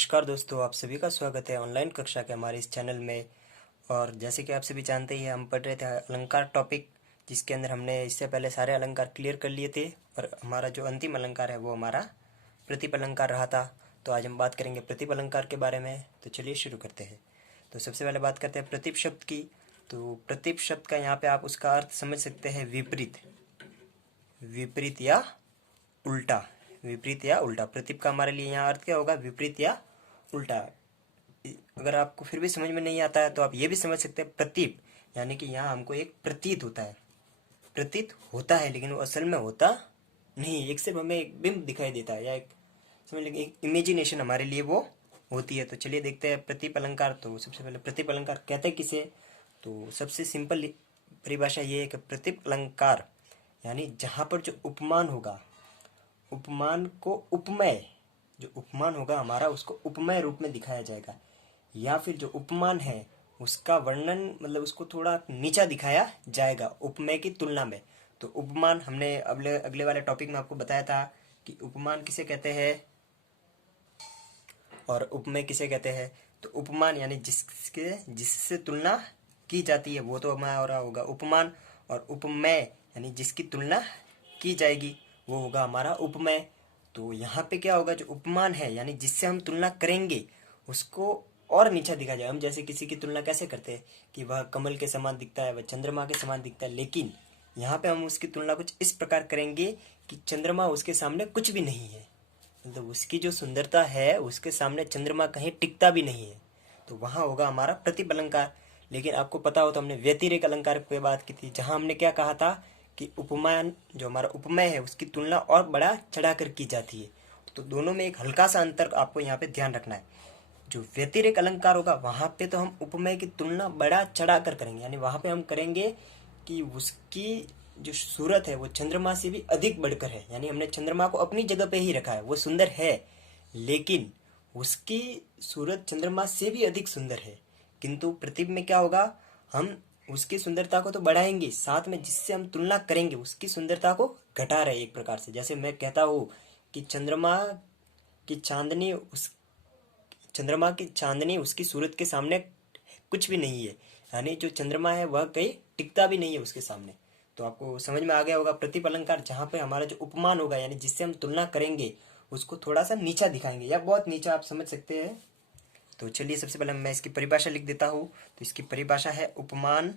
नमस्कार दोस्तों, आप सभी का स्वागत है ऑनलाइन कक्षा के हमारे इस चैनल में। और जैसे कि आप सभी जानते ही हैं, हम पढ़ रहे थे अलंकार टॉपिक, जिसके अंदर हमने इससे पहले सारे अलंकार क्लियर कर लिए थे। और हमारा जो अंतिम अलंकार है वो हमारा प्रतिप अलंकार रहा था। तो आज हम बात करेंगे प्रतिप अलंकार के बारे में। तो चलिए शुरू करते हैं। तो सबसे पहले बात करते हैं प्रतिप शब्द की। तो प्रतिप शब्द का यहाँ पे आप उसका अर्थ समझ सकते हैं विपरीत, विपरीत या उल्टा। विपरीत या उल्टा, प्रतिप का हमारे लिए यहाँ अर्थ क्या होगा? विपरीत या उल्टा। अगर आपको फिर भी समझ में नहीं आता है तो आप ये भी समझ सकते हैं प्रतीप, यानी कि यहाँ हमको एक प्रतीत होता है, प्रतीत होता है, लेकिन वो असल में होता नहीं, एक सिर्फ हमें एक बिंब दिखाई देता है, या एक समझ लीजिए एक इमेजिनेशन हमारे लिए वो होती है। तो चलिए देखते हैं प्रतिप अलंकार। तो सबसे पहले प्रतिप अलंकार कहते हैं किसे? तो सबसे सिंपल परिभाषा ये है कि प्रतिप अलंकार यानी जहाँ पर जो उपमान होगा, उपमान को उपमेय, जो उपमान होगा हमारा उसको उपमेय रूप में दिखाया जाएगा, या फिर जो उपमान है उसका वर्णन मतलब उसको थोड़ा नीचा दिखाया जाएगा उपमेय की तुलना में। तो उपमान हमने अगले अगले वाले टॉपिक में आपको बताया था कि उपमान किसे कहते हैं और उपमेय किसे कहते हैं। तो उपमान यानी जिसके जिससे तुलना की जाती है वो तो हमारा होगा उपमान, और उपमेय यानी जिसकी तुलना की जाएगी वो होगा हमारा उपमेय। तो यहाँ पे क्या होगा? जो उपमान है यानी जिससे हम तुलना करेंगे उसको और नीचा दिखा जाए। हम जैसे किसी की तुलना कैसे करते हैं कि वह कमल के समान दिखता है, वह चंद्रमा के समान दिखता है, लेकिन यहाँ पे हम उसकी तुलना कुछ इस प्रकार करेंगे कि चंद्रमा उसके सामने कुछ भी नहीं है, मतलब उसकी जो सुंदरता है उसके सामने चंद्रमा कहीं टिकता भी नहीं है। तो वहाँ होगा हमारा प्रतिप अलंकार। लेकिन आपको पता हो तो हमने व्यतिरेक अलंकार पे बात की थी, जहाँ हमने क्या कहा था कि उपमान जो हमारा उपमेय है उसकी तुलना और बड़ा चढ़ा कर की जाती है। तो दोनों में एक हल्का सा अंतर आपको यहाँ पे ध्यान रखना है। जो व्यतिरेक अलंकार होगा वहाँ पे तो हम उपमेय की तुलना बड़ा चढ़ा कर करेंगे, यानी वहाँ पे हम करेंगे कि उसकी जो सूरत है वो चंद्रमा से भी अधिक बढ़कर है, यानी हमने चंद्रमा को अपनी जगह पे ही रखा है, वो सुंदर है लेकिन उसकी सूरत चंद्रमा से भी अधिक सुंदर है। किंतु प्रतिप में क्या होगा? हम उसकी सुंदरता को तो बढ़ाएंगे, साथ में जिससे हम तुलना करेंगे उसकी सुंदरता को घटा रहे एक प्रकार से। जैसे मैं कहता हूँ कि की चांदनी उस चंद्रमा की चांदनी उसकी सूरत के सामने कुछ भी नहीं है, यानी जो चंद्रमा है वह कहीं टिकता भी नहीं है उसके सामने। तो आपको समझ में आ गया होगा प्रतिप अलंकार, जहाँ पे हमारा जो उपमान होगा यानी जिससे हम तुलना करेंगे उसको थोड़ा सा नीचा दिखाएंगे या बहुत नीचा, आप समझ सकते हैं। तो चलिए सबसे पहले मैं इसकी परिभाषा लिख देता हूँ। तो इसकी परिभाषा है उपमान,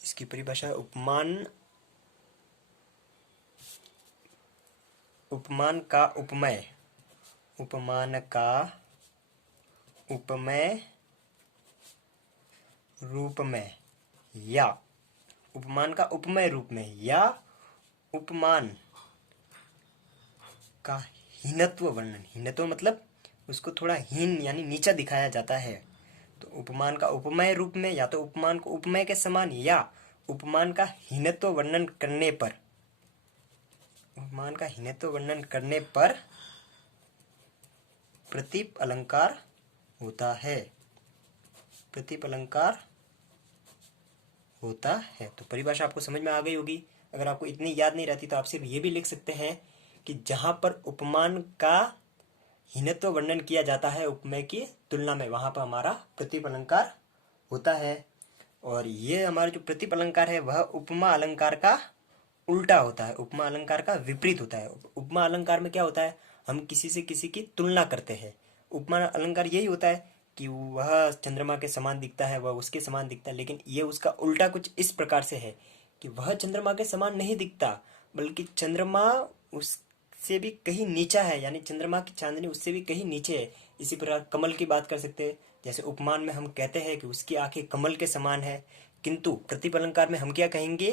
इसकी परिभाषा है उपमान, उपमान का उपमेय, उपमान का उपमेय रूप में, या उपमान का उपमेय रूप में, या उपमान का हीनत्व वर्णन। हीनत्व मतलब उसको थोड़ा हीन यानी नीचा दिखाया जाता है। तो उपमान का उपमेय रूप में, या तो उपमान को उपमेय के समान, या उपमान का हीनत्व वर्णन करने पर, उपमान का हीनत्व वर्णन करने पर प्रतिप अलंकार होता है, प्रतिप अलंकार होता है। तो परिभाषा आपको समझ में आ गई होगी। अगर आपको इतनी याद नहीं रहती तो आप सिर्फ ये भी लिख सकते हैं कि जहां पर उपमान का हीनत्व वर्णन किया जाता है उपमेय की तुलना में, वहां पर हमारा प्रतिप अलंकार होता है। और ये हमारा जो प्रतिप अलंकार है वह उपमा अलंकार का उल्टा होता है, उपमा अलंकार का विपरीत होता है। उपमा अलंकार में क्या होता है? हम किसी से किसी की तुलना करते हैं। उपमा अलंकार यही होता है कि वह चंद्रमा के समान दिखता है, वह उसके समान दिखता है, लेकिन ये उसका उल्टा कुछ इस प्रकार से है कि वह चंद्रमा के समान नहीं दिखता, बल्कि चंद्रमा उससे भी कहीं नीचा है, यानी चंद्रमा की चांदनी उससे भी कहीं नीचे है। इसी प्रकार कमल की बात कर सकते हैं। जैसे उपमान में हम कहते हैं कि उसकी आंखें कमल के समान है, किंतु प्रतिप अलंकार में हम क्या कहेंगे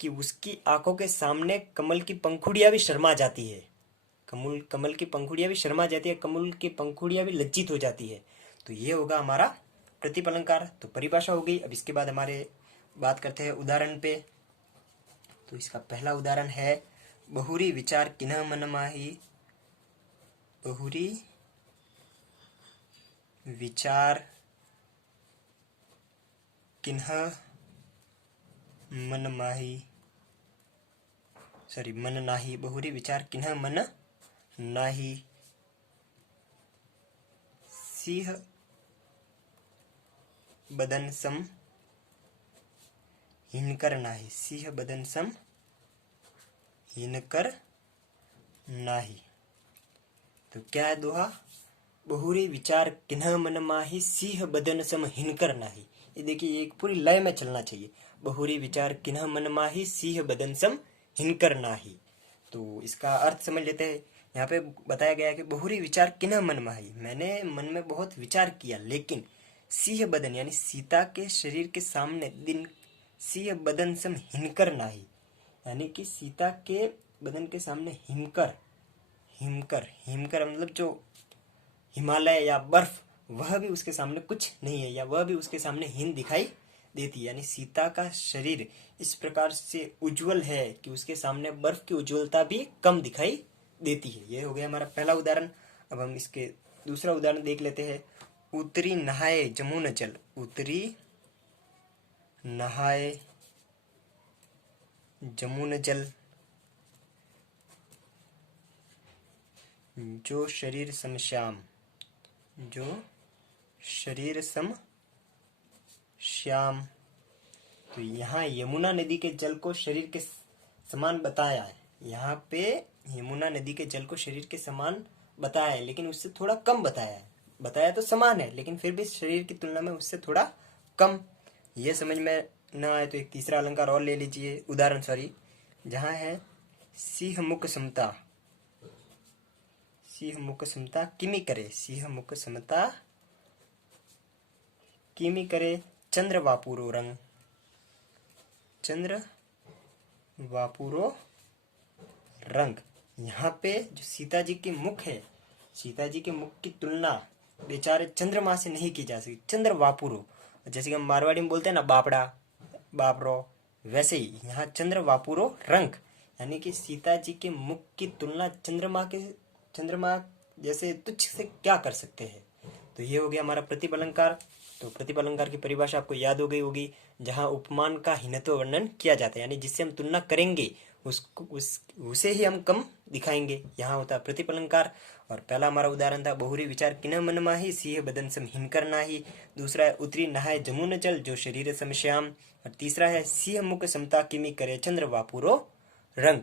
कि उसकी आंखों के सामने कमल की पंखुड़ियां भी शर्मा जाती है, कमल कमल की पंखुड़ियां भी शर्मा जाती है, कमल की पंखुड़ियां भी लज्जित हो जाती है। तो ये होगा हमारा प्रतिप अलंकार। तो परिभाषा हो गई। अब इसके बाद हमारे बात करते हैं उदाहरण पे। तो इसका पहला उदाहरण है बहुरी विचार किन्ह मन माही, बहुरी विचार किन्ह मन माही, सॉरी मन नाही, बहुरी विचार किन्ह मन नाही। सिंह बदन सम हिनकर नाही, सिंह बदन सम हिनकर नाही। तो क्या है दोहा? बहुरी विचार किन्ह मन माही, सिंह बदन सम हिनकर नाही। ये देखिए एक पूरी लय में चलना चाहिए। बहुरी विचार किन्ह मन माही, सिंह बदन सम हिनकर नाही। तो इसका अर्थ समझ लेते हैं। यहाँ पे बताया गया है कि बहुरी विचार किन्ह मन माही, मैंने मन में बहुत विचार किया, लेकिन सिंह बदन यानी सीता के शरीर के सामने दिन सिंह बदन सम हिनकर नाही, यानी कि सीता के बदन के सामने हिमकर, हिमकर हिमकर मतलब जो हिमालय या बर्फ, वह भी उसके सामने कुछ नहीं है, या वह भी उसके सामने हीन दिखाई देती है। यानी सीता का शरीर इस प्रकार से उज्जवल है कि उसके सामने बर्फ की उज्ज्वलता भी कम दिखाई देती है। यह हो गया हमारा पहला उदाहरण। अब हम इसके दूसरा उदाहरण देख लेते हैं। उतरी नहाए जमुन जल, उतरी नहाए जमुन जल, जो शरीर सम श्याम, जो शरीर सम श्याम। तो यहाँ यमुना नदी के जल को शरीर के समान बताया है। यहाँ पे यमुना नदी के जल को शरीर के समान बताया है, लेकिन उससे थोड़ा कम बताया है। बताया तो समान है, लेकिन फिर भी शरीर की तुलना में उससे थोड़ा कम। ये समझ में न आए तो एक तीसरा अलंकार और ले लीजिए, उदाहरण सॉरी, जहाँ है सिंह मुख समता, सिंह मुख समता किमि करे, सिंह मुख समता किमि करे, चंद्र वापुरो रंग, चंद्र वापुरो रंग। यहाँ पे जो सीता जी के मुख है, सीता जी के मुख की तुलना बेचारे चंद्रमा से नहीं की जा सकती। चंद्र वापुरो, जैसे कि हम मारवाड़ी में बोलते हैं ना बापड़ा, बापरो, वैसे ही यहाँ चंद्र वापुरो रंग, यानी कि सीता जी के मुख की तुलना चंद्रमा जैसे तुच्छ से क्या कर सकते हैं। तो ये हो गया हमारा प्रतिपलंकार। तो प्रतिपलंकार की परिभाषा आपको याद हो गई होगी, जहाँ उपमान का हीनत्व वर्णन किया जाता है, यानी जिससे हम तुलना करेंगे उसे ही हम कम दिखाएंगे। यहाँ होता है प्रतिपलंकार। और पहला हमारा उदाहरण था बहुरी विचार किन्ह मन माही, सिंह बदन सम हिनकर नाही। दूसरा है उतरी नहाए जमुन जल, जो शरीर सम श्याम। और तीसरा है सिंह मुख समता किमि करे, चंद्र वापुरो रंग।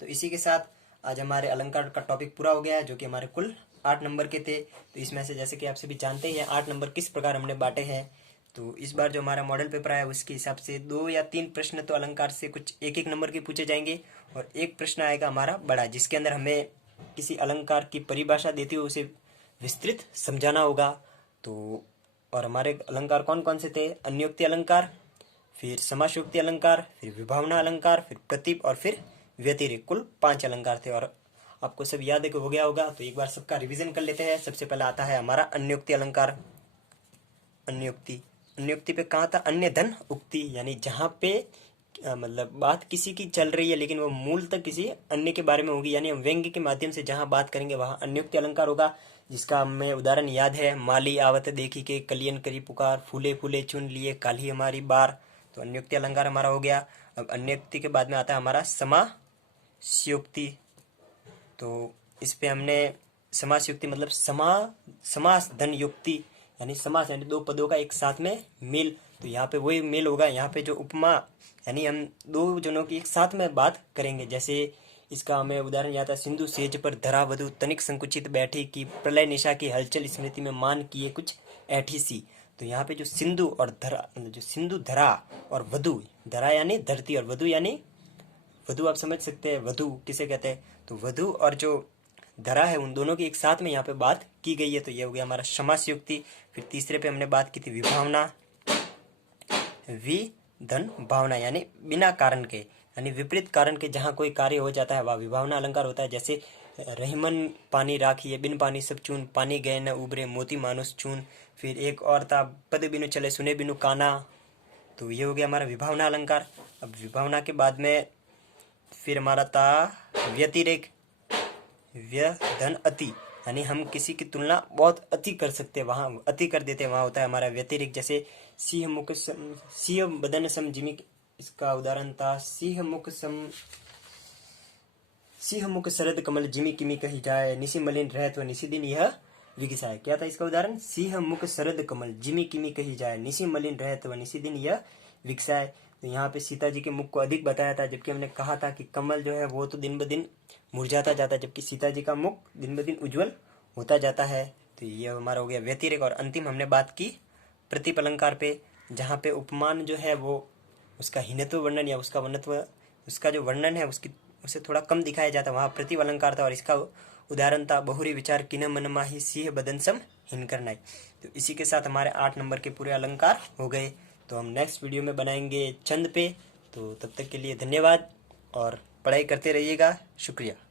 तो इसी के साथ आज हमारे अलंकार का टॉपिक पूरा हो गया है, जो कि हमारे कुल 8 नंबर के थे। तो इसमें से जैसे कि आप सभी जानते हैं 8 नंबर किस प्रकार हमने बांटे हैं। तो इस बार जो हमारा मॉडल पेपर आया उसके हिसाब से 2 या 3 प्रश्न तो अलंकार से कुछ 1-1 नंबर के पूछे जाएंगे, और एक प्रश्न आएगा हमारा बड़ा, जिसके अंदर हमें किसी अलंकार की परिभाषा देते हुए उसे विस्तृत समझाना होगा। तो और हमारे अलंकार कौन कौन से थे? अन्योक्ति अलंकार, फिर समासयोक्ति अलंकार, फिर विभावना अलंकार, फिर प्रतीप और फिर व्यतिरेक। कुल 5 अलंकार थे, और आपको सब याद है कि हो गया होगा। तो एक बार सबका रिवीजन कर लेते हैं। सबसे पहला आता है हमारा अन्योक्ति अलंकार। अन्योक्ति पे कहाँ था? अन्य धन उक्ति, यानी जहाँ पे मतलब बात किसी की चल रही है लेकिन वो मूल तक किसी अन्य के बारे में होगी, यानी हम व्यंग्य के माध्यम से जहाँ बात करेंगे वहाँ अन्योक्ति अलंकार होगा। जिसका हमें उदाहरण याद है, माली आवत देखी के कलियन करी पुकार, फूले फूले चुन लिए काली हमारी बार। तो अन्योक्ति अलंकार हमारा हो गया। अब अन्योक्ति के बाद में आता है हमारा समासयोक्ति। तो इस पे हमने समासयुक्ति मतलब समास धन युक्ति, यानी समास यानी 2 पदों का एक साथ में मेल। तो यहाँ पे वही मेल होगा। यहाँ पे जो उपमा यानी हम 2 जनों की एक साथ में बात करेंगे। जैसे इसका हमें उदाहरण याद है, सिंधु सेज पर धरा वधु तनिक संकुचित बैठी की, प्रलय निशा की हलचल स्मृति में मान किए कुछ ऐठी सी। तो यहाँ पे जो सिंधु और धरा, जो सिंधु धरा और वधु, धरा यानी धरती और वधु यानी वधु, आप समझ सकते हैं वधु किसे कहते हैं। तो वधु और जो धरा है उन दोनों की एक साथ में यहाँ पे बात की गई है। तो ये हो गया हमारा समासयुक्ति। फिर तीसरे पे हमने बात की थी विभावना, धन भावना, यानी बिना कारण के, यानी विपरीत कारण के जहाँ कोई कार्य हो जाता है वह विभावना अलंकार होता है। जैसे रहीमन पानी राखिए, बिन पानी सब चून, पानी गए न उबरे मोती मानुस चून। फिर एक और था, पद बिनु चले सुने बिनु काना। तो ये हो गया हमारा विभावना अलंकार। अब विभावना के बाद में फिर हमारा था व्यतिरेक, व्य धन अति, यानी हम किसी की तुलना बहुत अति कर सकते हैं, वहाँ अति कर देते हैं, वहाँ होता है हमारा व्यतिरिक्त। जैसे सिंह बदन सम जिमि, इसका उदाहरण था सिंह मुख शरद कमल जिमि किमि कही जाए, निशि मलिन रहत व निशि दिन यह विकसाय। क्या था इसका उदाहरण? सिंह मुख शरद कमल, जिमी किमी कही जाए, निसी मलिन रहत व निसी दिन यह विकसाय। तो यहाँ पे सीता जी के मुख को अधिक बताया था, जबकि हमने कहा था कि कमल जो है वो तो दिन ब दिन मुरझाता जाता है, जबकि सीता जी का मुख दिन ब दिन उज्जवल होता जाता है। तो ये हमारा हो गया व्यतिरेक। और अंतिम हमने बात की प्रतिप अलंकार पे, जहाँ पे उपमान जो है वो उसका हीनत्व वर्णन या उसका वर्णत्व, उसका जो वर्णन है उसकी उसे थोड़ा कम दिखाया जाता है, वहाँ प्रतिप अलंकार था। और इसका उदाहरण था बहुरी विचार किन मन माही सिंह बदन सम हिन करनाई। तो इसी के साथ हमारे 8 नंबर के पूरे अलंकार हो गए। तो हम नेक्स्ट वीडियो में बनाएंगे छंद पे। तो तब तक के लिए धन्यवाद और पढ़ाई करते रहिएगा। शुक्रिया।